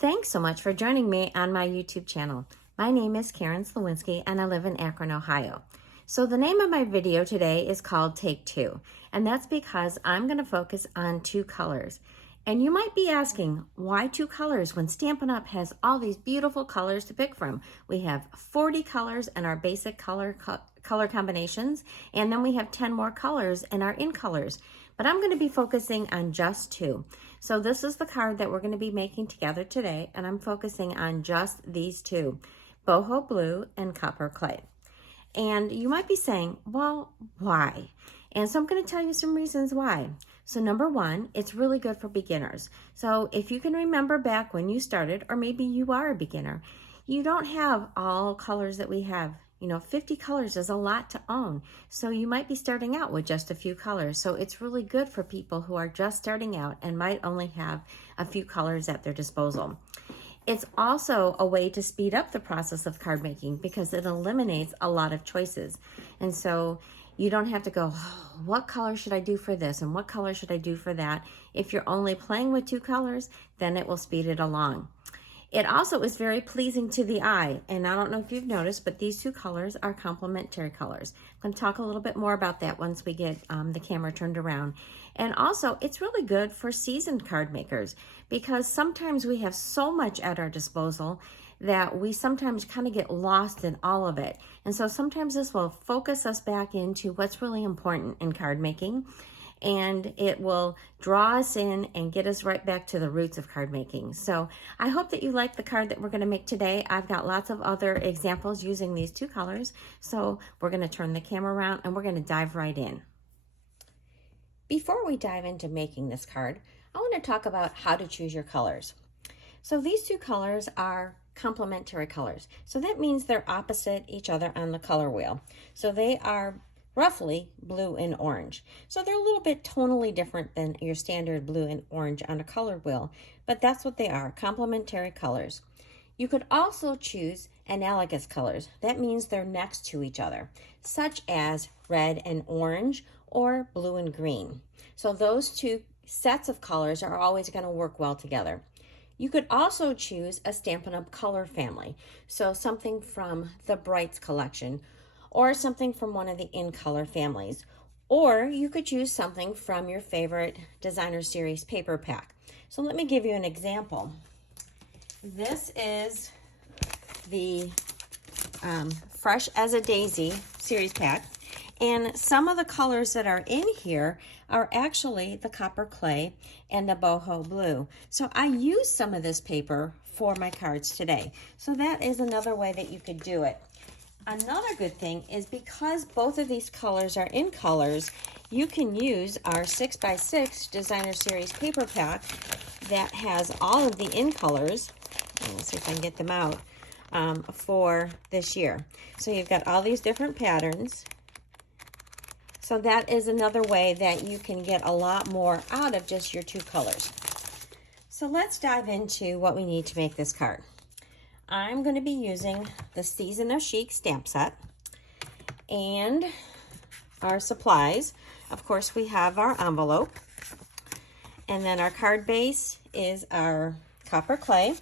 Thanks so much for joining me on my YouTube channel. My name is Karen Slawinski and I live in Akron, Ohio. So the name of my video today is called Take Two, and that's because I'm going to focus on two colors. And you might be asking, why two colors when Stampin' Up! Has all these beautiful colors to pick from? We have 40 colors in our basic color combinations, and then we have 10 more colors in our in colors. But I'm going to be focusing on just two. So this is the card that we're going to be making together today, and I'm focusing on just these two, Boho Blue and Copper Clay. And you might be saying, well, why? And so I'm going to tell you some reasons why. So number one, it's really good for beginners. So if you can remember back when you started, or maybe you are a beginner, you don't have all colors that we have. 50 colors is a lot to own. So you might be starting out with just a few colors. So it's really good for people who are just starting out and might only have a few colors at their disposal. It's also a way to speed up the process of card making because it eliminates a lot of choices. And so you don't have to go, oh, what color should I do for this and what color should I do for that? If you're only playing with two colors, then it will speed it along. It also is very pleasing to the eye, and I don't know if you've noticed, but these two colors are complementary colors. I'm going to talk a little bit more about that once we get the camera turned around. And also, it's really good for seasoned card makers because sometimes we have so much at our disposal that we sometimes kind of get lost in all of it. And so sometimes this will focus us back into what's really important in card making, and it will draw us in and get us right back to the roots of card making. So I hope that you like the card that we're going to make today. I've got lots of other examples using these two colors. So we're going to turn the camera around and we're going to dive right in. Before we dive into making this card, I want to talk about how to choose your colors. So these two colors are complementary colors. So that means they're opposite each other on the color wheel. So they are roughly blue and orange. So they're a little bit tonally different than your standard blue and orange on a color wheel, but that's what they are, complementary colors. You could also choose analogous colors. That means they're next to each other, such as red and orange or blue and green. So those two sets of colors are always going to work well together. You could also choose a Stampin' Up! Color family, so something from the Brights collection, or something from one of the in color families. Or you could choose something from your favorite designer series paper pack. So let me give you an example. This is the Fresh as a Daisy series pack. And some of the colors that are in here are actually the Copper Clay and the Boho Blue. So I used some of this paper for my cards today. So that is another way that you could do it. Another good thing is because both of these colors are in colors, you can use our 6x6 designer series paper pack that has all of the in colors. Let's see if I can get them out for this year. So you've got all these different patterns. So that is another way that you can get a lot more out of just your two colors. So let's dive into what we need to make this card. I'm going to be using the Season of Chic stamp set and our supplies. Of course, we have our envelope, and then our card base is our Copper Clay,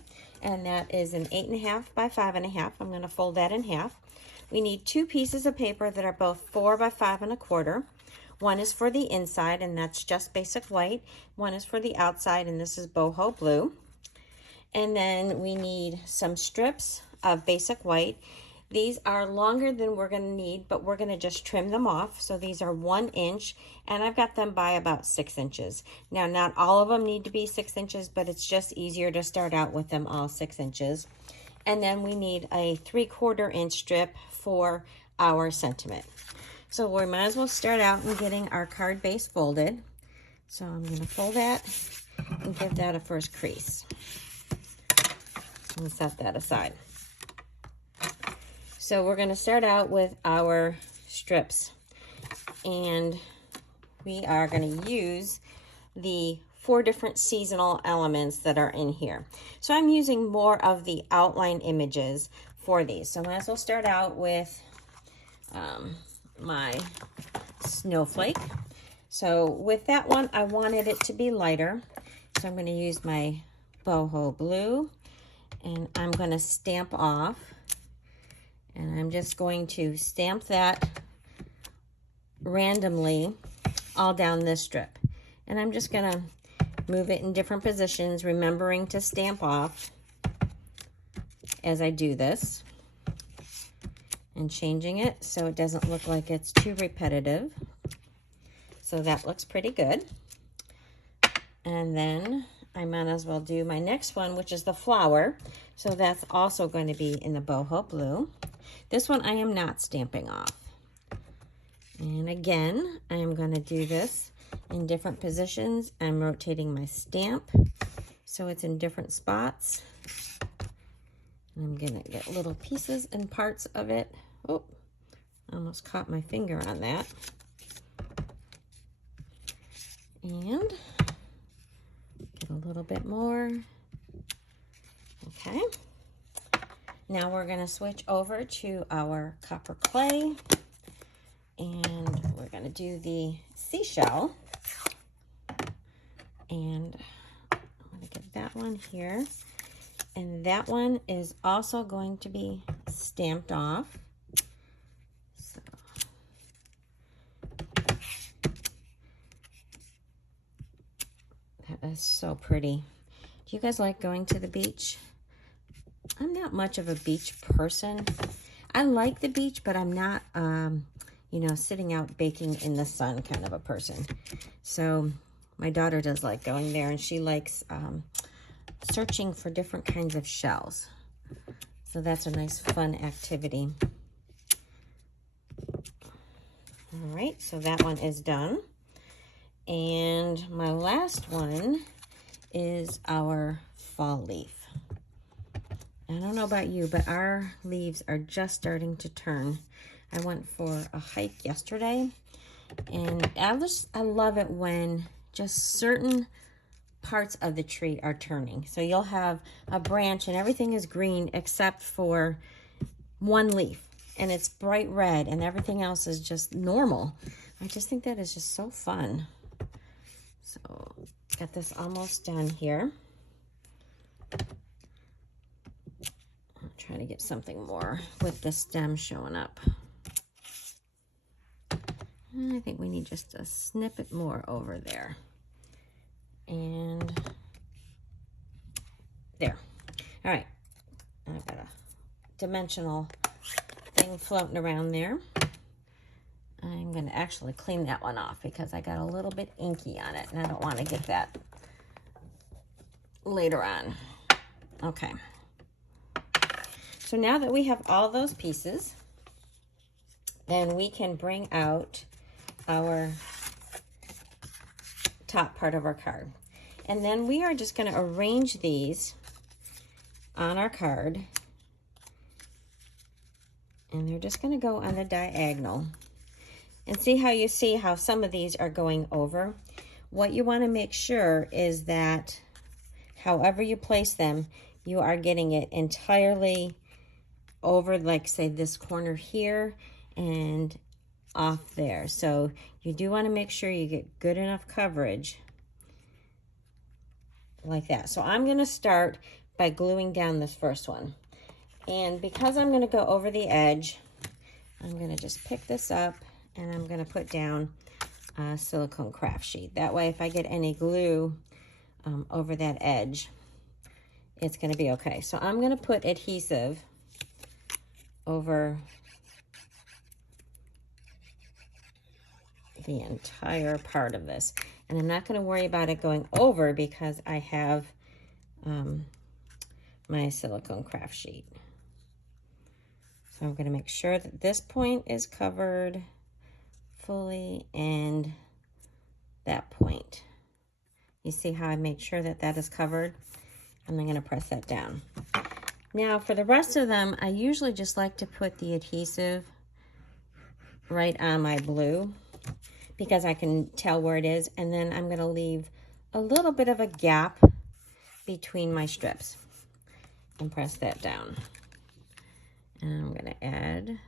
and that is an 8.5 by 5.5. I'm going to fold that in half. We need two pieces of paper that are both 4 by 5.25. One is for the inside, and that's just basic white. One is for the outside, and this is Boho Blue. And then we need some strips of basic white. These are longer than we're going to need, but we're going to just trim them off. So these are 1 inch, and I've got them by about 6 inches. Now, not all of them need to be 6 inches, but it's just easier to start out with them all 6 inches. And then we need a 3/4 inch strip for our sentiment. So we might as well start out in getting our card base folded. So I'm going to fold that and give that a first crease. And set that aside. So we're going to start out with our strips, and we are going to use the 4 different seasonal elements that are in here. So I'm using more of the outline images for these. So I might as well start out with my snowflake. So with that one, I wanted it to be lighter. So I'm going to use my Boho blue, and I'm going to stamp off, and I'm just going to stamp that randomly all down this strip. And I'm just going to move it in different positions, remembering to stamp off as I do this, and changing it so it doesn't look like it's too repetitive. So that looks pretty good. And then I might as well do my next one, which is the flower. So that's also going to be in the Boho blue. This one I am not stamping off. And again, I am going to do this in different positions. I'm rotating my stamp so it's in different spots. I'm going to get little pieces and parts of it. Oh, almost caught my finger on that. And get a little bit more. Okay. Now we're going to switch over to our copper clay. And we're going to do the seashell. And I'm going to get that one here. And that one is also going to be stamped off. So that is so pretty. Do you guys like going to the beach? I'm not much of a beach person. I like the beach, but I'm not, you know, sitting out baking in the sun kind of a person. So my daughter does like going there, and she likes searching for different kinds of shells. So that's a nice fun activity. All right, so that one is done. And my last one is our fall leaf. I don't know about you, but our leaves are just starting to turn. I went for a hike yesterday, and I love it when just certain parts of the tree are turning. So you'll have a branch and everything is green except for one leaf, and it's bright red, and everything else is just normal. I just think that is just so fun. So got this almost done here. I'll try to get something more with the stem showing up. I think we need just a snippet more over there. And there. All right. I've got a dimensional thing floating around there. I'm going to actually clean that one off because I got a little bit inky on it, and I don't want to get that later on. Okay. So now that we have all those pieces, then we can bring out our top part of our card. And then we are just going to arrange these on our card. And they're just going to go on the diagonal. And see how some of these are going over? What you want to make sure is that however you place them, you are getting it entirely over, like say this corner here and off there. So you do want to make sure you get good enough coverage like that. So I'm going to start by gluing down this first one. And because I'm going to go over the edge, I'm going to just pick this up and I'm going to put down a silicone craft sheet. That way if I get any glue over that edge, it's going to be okay. So I'm going to put adhesive over the entire part of this. And I'm not going to worry about it going over because I have my silicone craft sheet. So I'm going to make sure that this point is covered fully and that point. You see how I made sure that that is covered? And I'm going to press that down. Now for the rest of them, I usually just like to put the adhesive right on my blue because I can tell where it is, and then I'm going to leave a little bit of a gap between my strips and press that down. And I'm going to add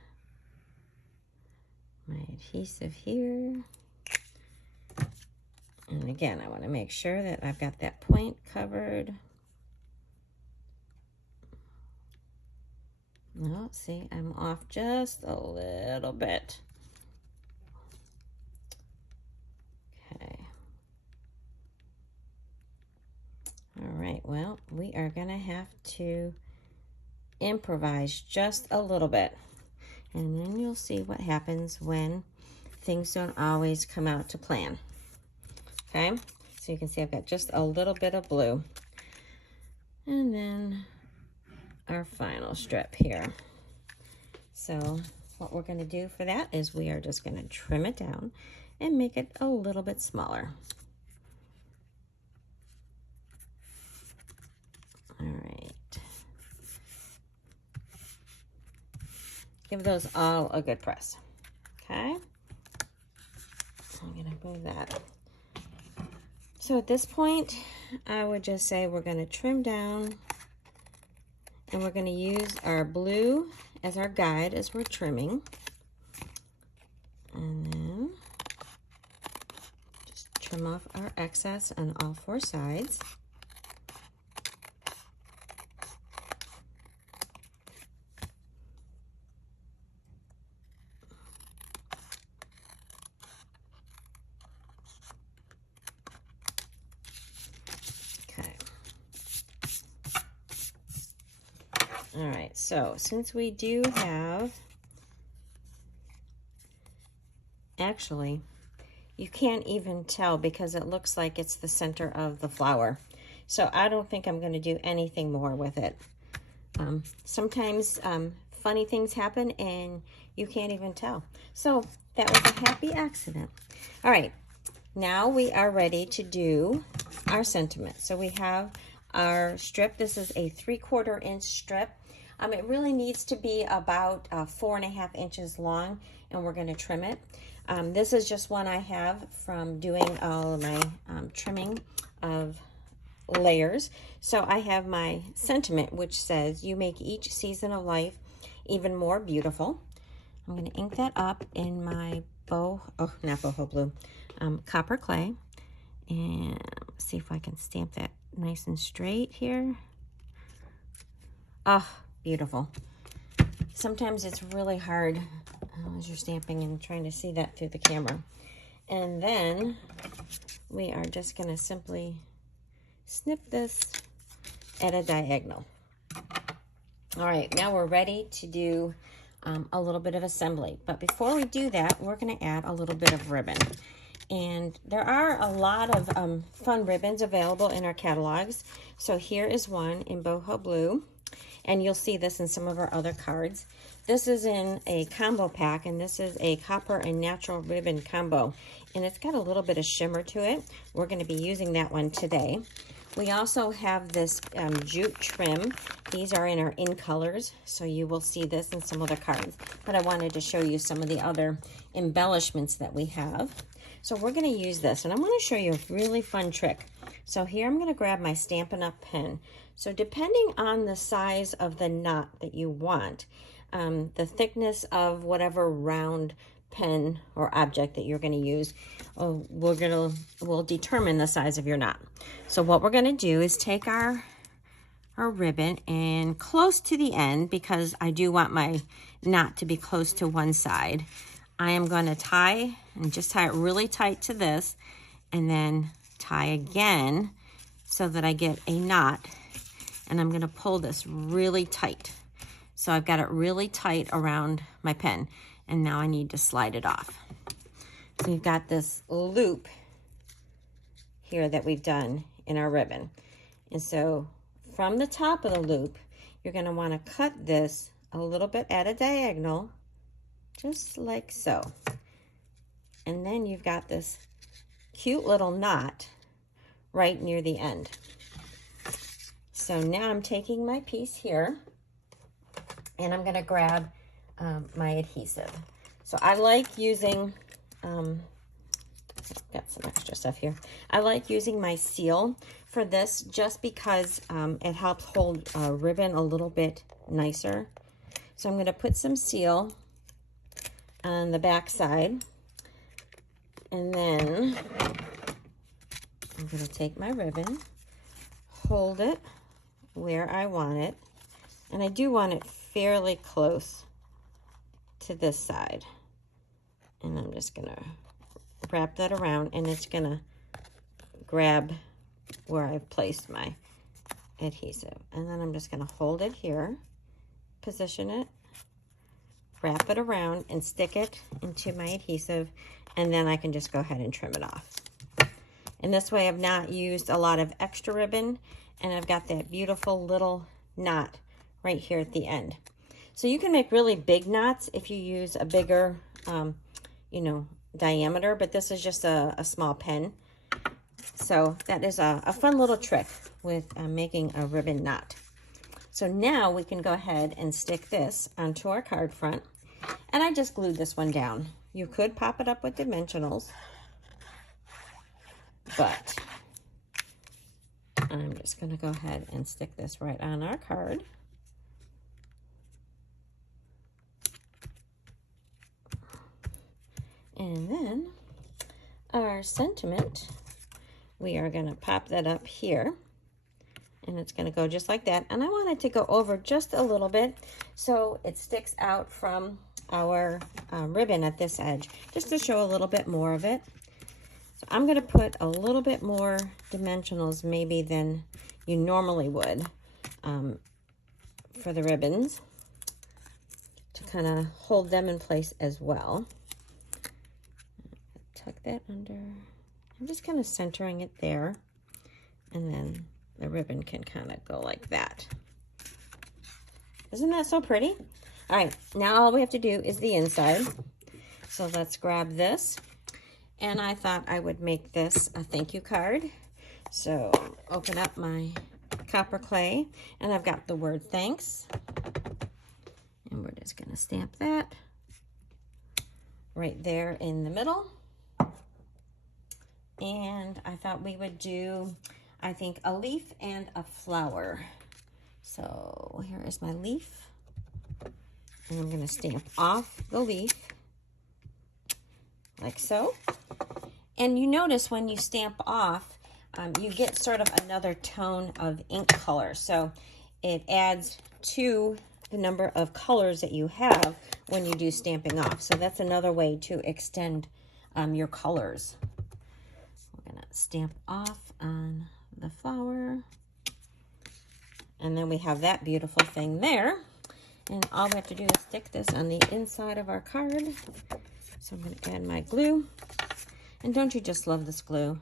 my adhesive here. And again, I want to make sure that I've got that point covered. No, see, I'm off just a little bit. Okay. All right, well, we are gonna have to improvise just a little bit. And then you'll see what happens when things don't always come out to plan. Okay, so you can see I've got just a little bit of blue. And then our final strip here. So what we're going to do for that is we are just going to trim it down and make it a little bit smaller. All right. Give those all a good press. Okay. I'm going to move that. So at this point, I would just say we're going to trim down, and we're going to use our blue as our guide as we're trimming. And then just trim off our excess on all four sides. Okay. All right, so since we do have, actually, you can't even tell because it looks like it's the center of the flower. So I don't think I'm going to do anything more with it. Sometimes funny things happen and you can't even tell. So that was a happy accident. All right, now we are ready to do our sentiment. So we have our strip. This is a 3/4 inch strip. It really needs to be about 4.5 inches long, and we're going to trim it. This is just one I have from doing all of my trimming of layers. So I have my sentiment, which says, "You make each season of life even more beautiful." I'm going to ink that up in my not Boho blue, copper clay, and see if I can stamp that nice and straight here. Oh, beautiful. Sometimes it's really hard as you're stamping and trying to see that through the camera. And then we are just going to simply snip this at a diagonal. All right, now we're ready to do a little bit of assembly. But before we do that, we're going to add a little bit of ribbon. And there are a lot of fun ribbons available in our catalogs. So here is one in Boho blue. And you'll see this in some of our other cards. This is in a combo pack, and this is a copper and natural ribbon combo. And it's got a little bit of shimmer to it. We're going to be using that one today. We also have this jute trim. These are in our in colors, so you will see this in some other cards. But I wanted to show you some of the other embellishments that we have. So we're going to use this, and I'm going to show you a really fun trick. So here I'm going to grab my Stampin' Up! Pen. So depending on the size of the knot that you want, the thickness of whatever round pen or object that you're going to use, will determine the size of your knot. So what we're going to do is take our ribbon, and close to the end, because I do want my knot to be close to one side, I am going to tie, and just tie it really tight to this, and then tie again so that I get a knot, and I'm going to pull this really tight. So I've got it really tight around my pen, and now I need to slide it off. So we've got this loop here that we've done in our ribbon. And so from the top of the loop, you're going to want to cut this a little bit at a diagonal, just like so. And then you've got this cute little knot right near the end. So now I'm taking my piece here, and I'm going to grab my adhesive. So I like using, got some extra stuff here. I like using my seal for this just because it helps hold ribbon a little bit nicer. So I'm going to put some seal on the back side, and then I'm going to take my ribbon, hold it where I want it, And I do want it fairly close to this side. And I'm just gonna wrap that around, and it's gonna grab where I've placed my adhesive. And then I'm just gonna hold it here, position it, wrap it around, and stick it into my adhesive, and then I can just go ahead and trim it off. And this way I've not used a lot of extra ribbon, and I've got that beautiful little knot right here at the end. So you can make really big knots if you use a bigger, you know, diameter, but this is just a small pen. So that is a fun little trick with making a ribbon knot. So now we can go ahead and stick this onto our card front. And I just glued this one down. You could pop it up with dimensionals, but I'm just going to go ahead and stick this right on our card. And then our sentiment, we are going to pop that up here, and it's going to go just like that. And I want it to go over just a little bit so it sticks out from our ribbon at this edge, just to show a little bit more of it. So I'm going to put a little bit more dimensionals maybe than you normally would for the ribbons, to kind of hold them in place as well. Tuck that under. I'm just kind of centering it there, and then the ribbon can kind of go like that. Isn't that so pretty? All right, now all we have to do is the inside. So let's grab this, and I thought I would make this a thank you card. So open up my copper clay, and I've got the word thanks, and we're just gonna stamp that right there in the middle. And I thought we would do, I think, a leaf and a flower. So here is my leaf. And I'm going to stamp off the leaf like so. And you notice when you stamp off, you get sort of another tone of ink color. So it adds to the number of colors that you have when you do stamping off. So that's another way to extend your colors. Stamp off on the flower, and then we have that beautiful thing there, and all we have to do is stick this on the inside of our card. So I'm going to add my glue, and don't you just love this glue?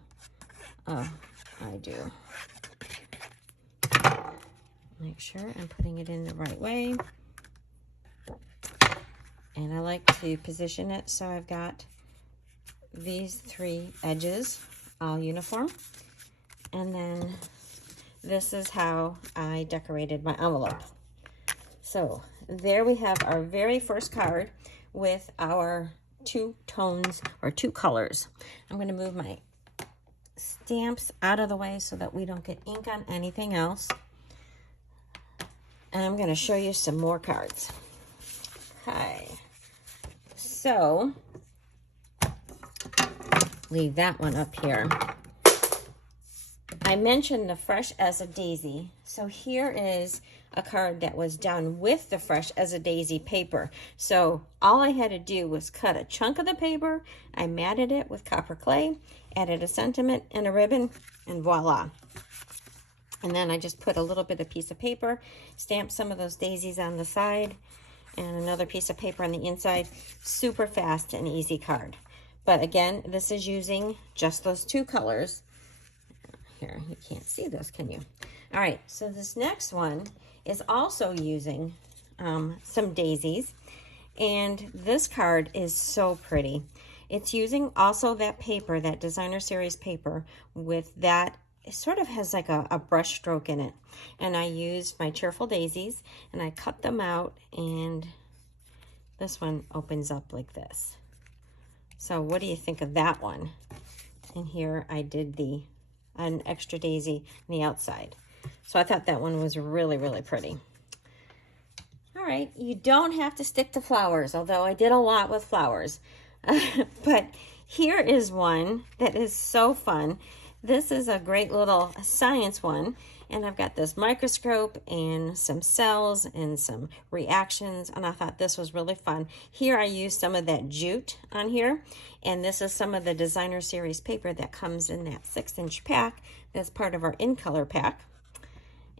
Oh, I do. Make sure I'm putting it in the right way, and I like to position it so I've got these three edges all uniform. And then this is how I decorated my envelope. So there we have our very first card with our two tones or two colors. I'm going to move my stamps out of the way so that we don't get ink on anything else. And I'm going to show you some more cards. Okay. So leave that one up here. I mentioned the Fresh as a Daisy. So here is a card that was done with the Fresh as a Daisy paper. So all I had to do was cut a chunk of the paper, I matted it with copper clay, added a sentiment and a ribbon, and voila. And then I just put a little bit of piece of paper, stamped some of those daisies on the side, and another piece of paper on the inside. Super fast and easy card. But again, this is using just those two colors. Here, you can't see this, can you? All right, so this next one is also using some daisies. And this card is so pretty. It's using also that paper, that designer series paper, with that, it sort of has like a brush stroke in it. And I used my Cheerful Daisies, and I cut them out, and this one opens up like this. So what do you think of that one? And here I did an extra daisy on the outside. So I thought that one was really, really pretty. All right, you don't have to stick to flowers, although I did a lot with flowers. But here is one that is so fun. This is a great little science one, And I've got this microscope and some cells and some reactions, and I thought this was really fun. Here I used some of that jute on here, and this is some of the designer series paper that comes in that 6-inch pack. That's part of our in color pack.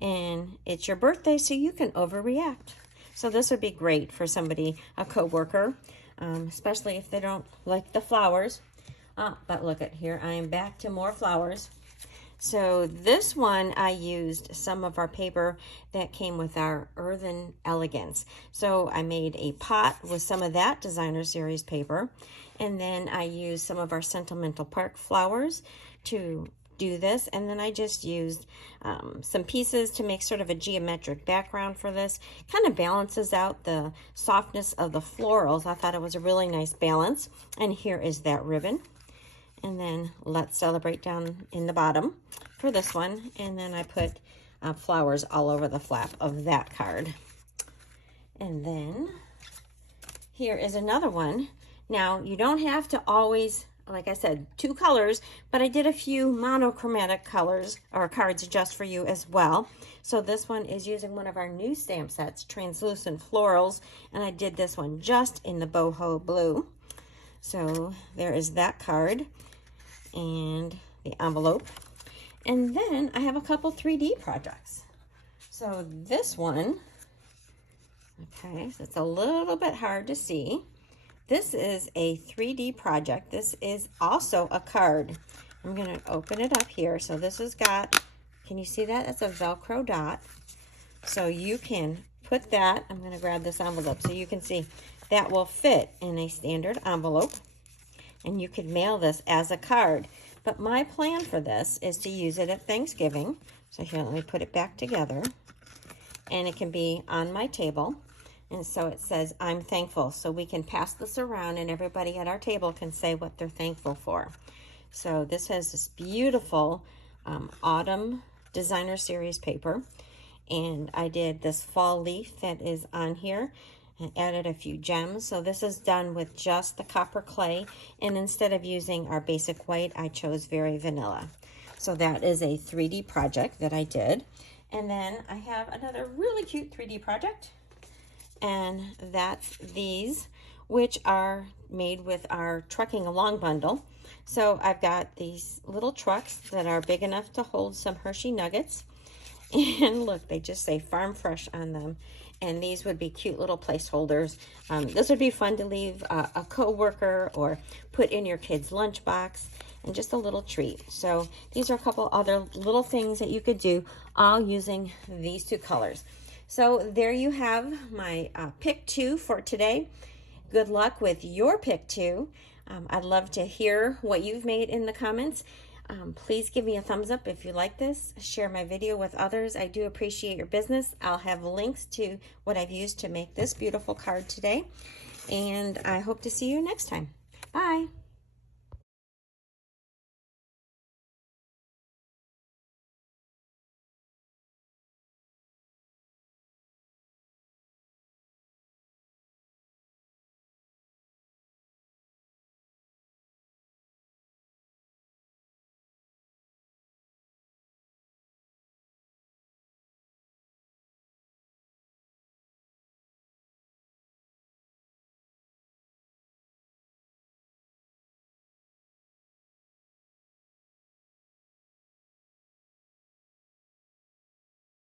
And it's your birthday, so you can overreact. So this would be great for somebody, a coworker, especially if they don't like the flowers. But look at here, I am back to more flowers. So this one, I used some of our paper that came with our Earthen Elegance. So I made a pot with some of that designer series paper. And then I used some of our Sentimental Park flowers to do this. And then I just used some pieces to make sort of a geometric background for this. Kind of balances out the softness of the florals. I thought it was a really nice balance. And here is that ribbon. And then Let's Celebrate down in the bottom for this one. And then I put flowers all over the flap of that card. And then here is another one. Now, you don't have to always, like I said, 2 colors, but I did a few monochromatic colors or cards just for you as well. So this one is using one of our new stamp sets, Translucent Florals, and I did this one just in the Boho blue. So there is that card and the envelope. And then I have a couple 3D projects. So this one, okay, so it's a little bit hard to see. This is a 3D project. This is also a card. I'm going to open it up here. So this has got, can you see that? It's a Velcro dot. So you can put that, I'm going to grab this envelope so you can see that will fit in a standard envelope. And you could mail this as a card. But my plan for this is to use it at Thanksgiving. So here, let me put it back together. And it can be on my table. And so it says, I'm thankful. So we can pass this around and everybody at our table can say what they're thankful for. So this has this beautiful autumn designer series paper. And I did this fall leaf that is on here and added a few gems. So this is done with just the copper clay. And instead of using our basic white, I chose Very Vanilla. So that is a 3D project that I did. And then I have another really cute 3D project. And that's these, which are made with our Trucking Along bundle. So I've got these little trucks that are big enough to hold some Hershey Nuggets. And look, they just say Farm Fresh on them. And these would be cute little placeholders. This would be fun to leave a coworker or put in your kid's lunchbox, and just a little treat. So these are a couple other little things that you could do, all using these 2 colors. So there you have my pick 2 for today. Good luck with your pick 2. I'd love to hear what you've made in the comments. Please give me a thumbs up if you like this. Share my video with others. I do appreciate your business. I'll have links to what I've used to make this beautiful card today. And I hope to see you next time. Bye.